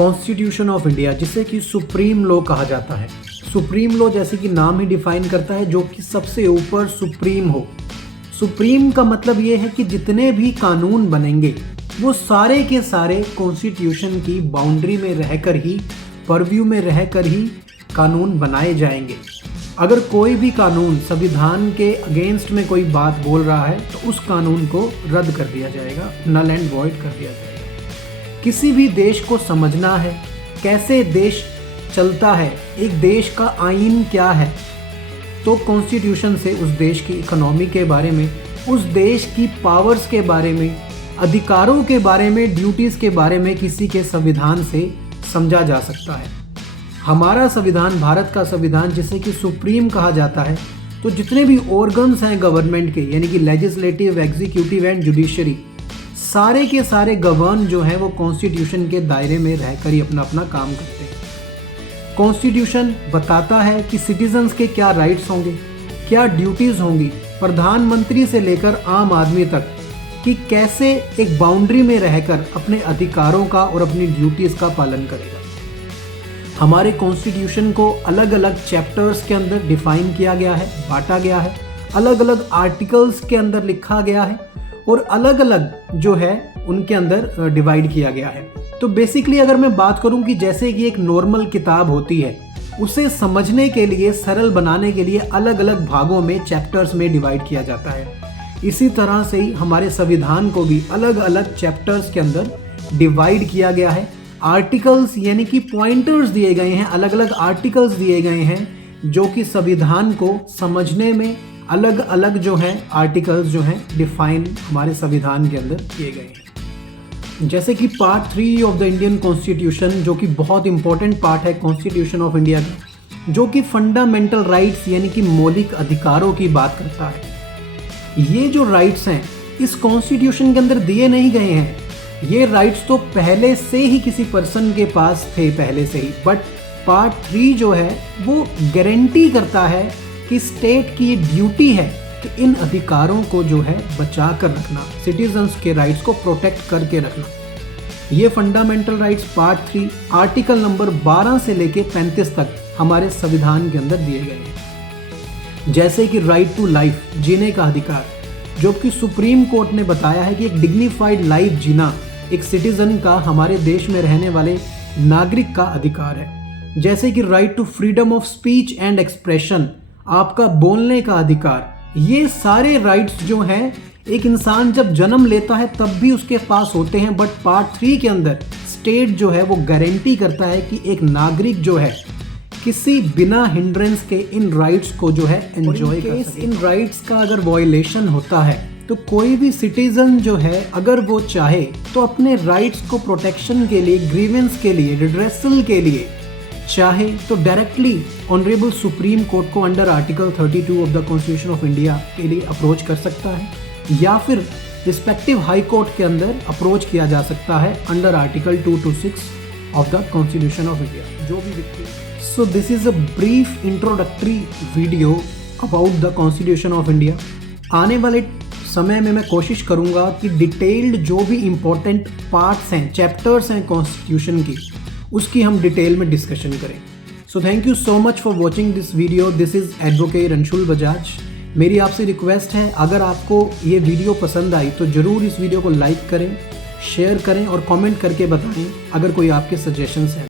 Constitution of India, जिसे कि supreme law कहा जाता है। सुप्रीम लॉ जैसे कि नाम ही डिफाइन करता है, जो कि सबसे ऊपर सुप्रीम हो। सुप्रीम का मतलब ये है कि जितने भी कानून बनेंगे वो सारे के सारे कॉन्स्टिट्यूशन की बाउंड्री में रहकर ही, परव्यू में रहकर ही कानून बनाए जाएंगे। अगर कोई भी कानून संविधान के अगेंस्ट में कोई बात बोल रहा है तो उस कानून को रद्द कर दिया जाएगा, नल एंड वॉइड कर दिया जाएगा। किसी भी देश को समझना है कैसे देश चलता है, एक देश का आईन क्या है, तो कॉन्स्टिट्यूशन से उस देश की इकोनॉमी के बारे में, उस देश की पावर्स के बारे में, अधिकारों के बारे में, ड्यूटीज़ के बारे में किसी के संविधान से समझा जा सकता है। हमारा संविधान, भारत का संविधान, जिसे कि सुप्रीम कहा जाता है, तो जितने भी ऑर्गन्स हैं गवर्नमेंट के, यानी कि लेजिस्लेटिव, एग्जीक्यूटिव एंड जुडिशरी, सारे के सारे गवर्न जो हैं वो कॉन्स्टिट्यूशन के दायरे में रहकर ही अपना अपना काम करते हैं। कॉन्स्टिट्यूशन बताता है कि सिटीजन्स के क्या राइट्स होंगे, क्या ड्यूटीज़ होंगी, प्रधानमंत्री से लेकर आम आदमी तक, कि कैसे एक बाउंड्री में रहकर अपने अधिकारों का और अपनी ड्यूटीज़ का पालन करेगा। हमारे कॉन्स्टिट्यूशन को अलग अलग चैप्टर्स के अंदर डिफाइन किया गया है, बांटा गया है, अलग अलग आर्टिकल्स के अंदर लिखा गया है और अलग अलग जो है उनके अंदर डिवाइड किया गया है। तो बेसिकली अगर मैं बात करूं कि जैसे कि एक नॉर्मल किताब होती है, उसे समझने के लिए, सरल बनाने के लिए अलग अलग भागों में, चैप्टर्स में डिवाइड किया जाता है। इसी तरह से ही हमारे संविधान को भी अलग अलग चैप्टर्स के अंदर डिवाइड किया गया है। आर्टिकल्स यानी कि पॉइंटर्स दिए गए हैं, अलग अलग आर्टिकल्स दिए गए हैं जो कि संविधान को समझने में अलग अलग जो हैं आर्टिकल्स जो हैं डिफाइन हमारे संविधान के अंदर किए गए हैं। जैसे कि part 3 of the Indian constitution, जो कि बहुत इंपॉर्टेंट पार्ट है कॉन्स्टिट्यूशन ऑफ इंडिया का, जो कि फंडामेंटल राइट्स यानी कि मौलिक अधिकारों की बात करता है। ये जो राइट्स हैं इस कॉन्स्टिट्यूशन के अंदर दिए नहीं गए हैं, ये राइट्स तो पहले से ही किसी पर्सन के पास थे पहले से ही, बट पार्ट 3 जो है वो गारंटी करता है कि स्टेट की ड्यूटी है कि इन अधिकारों को जो है बचा कर रखना, सिटीजन्स के राइट्स को प्रोटेक्ट करके रखना। ये fundamental rights part 3 article number 12 से लेके 35 तक हमारे संविधान के अंदर दिए गए हैं। जैसे कि राइट टू लाइफ, जीने का अधिकार, जो कि सुप्रीम कोर्ट ने बताया है कि एक डिग्निफाइड लाइफ जीना एक सिटीजन का, हमारे देश में रहने वाले नागरिक का अधिकार है। जैसे कि right to freedom of speech and expression, आपका बोलने का अधिकार। ये सारे राइट्स जो हैं एक इंसान जब जन्म लेता है तब भी उसके पास होते हैं, बट पार्ट 3 के अंदर स्टेट जो है वो गारंटी करता है कि एक नागरिक जो है किसी बिना हिंड्रेंस के इन राइट्स को जो है एंजॉय कर सके। इन राइट्स का अगर वायलेशन होता है तो कोई भी सिटीजन जो है, अगर वो चाहे तो अपने राइट्स को प्रोटेक्शन के लिए, ग्रीवेंस के लिए, रिड्रेसल के लिए चाहे तो डायरेक्टली ऑनरेबल सुप्रीम कोर्ट को under article 32 of the constitution of India के लिए अप्रोच कर सकता है, या फिर रिस्पेक्टिव हाई कोर्ट के अंदर अप्रोच किया जा सकता है under article 226 of the constitution of India. जो भी व्यक्ति, so this is a brief introductory video about the constitution of India. आने वाले समय में मैं कोशिश करूंगा कि डिटेल्ड जो भी इम्पोर्टेंट पार्ट्स हैं, चैप्टर्स हैं कॉन्स्टिट्यूशन की, उसकी हम डिटेल में डिस्कशन करें। So thank you so much for watching this video. This is advocate Anshul Bajaj. मेरी आपसे रिक्वेस्ट है, अगर आपको ये वीडियो पसंद आई तो ज़रूर इस वीडियो को लाइक करें, शेयर करें और कमेंट करके बताएं अगर कोई आपके सजेशंस हैं।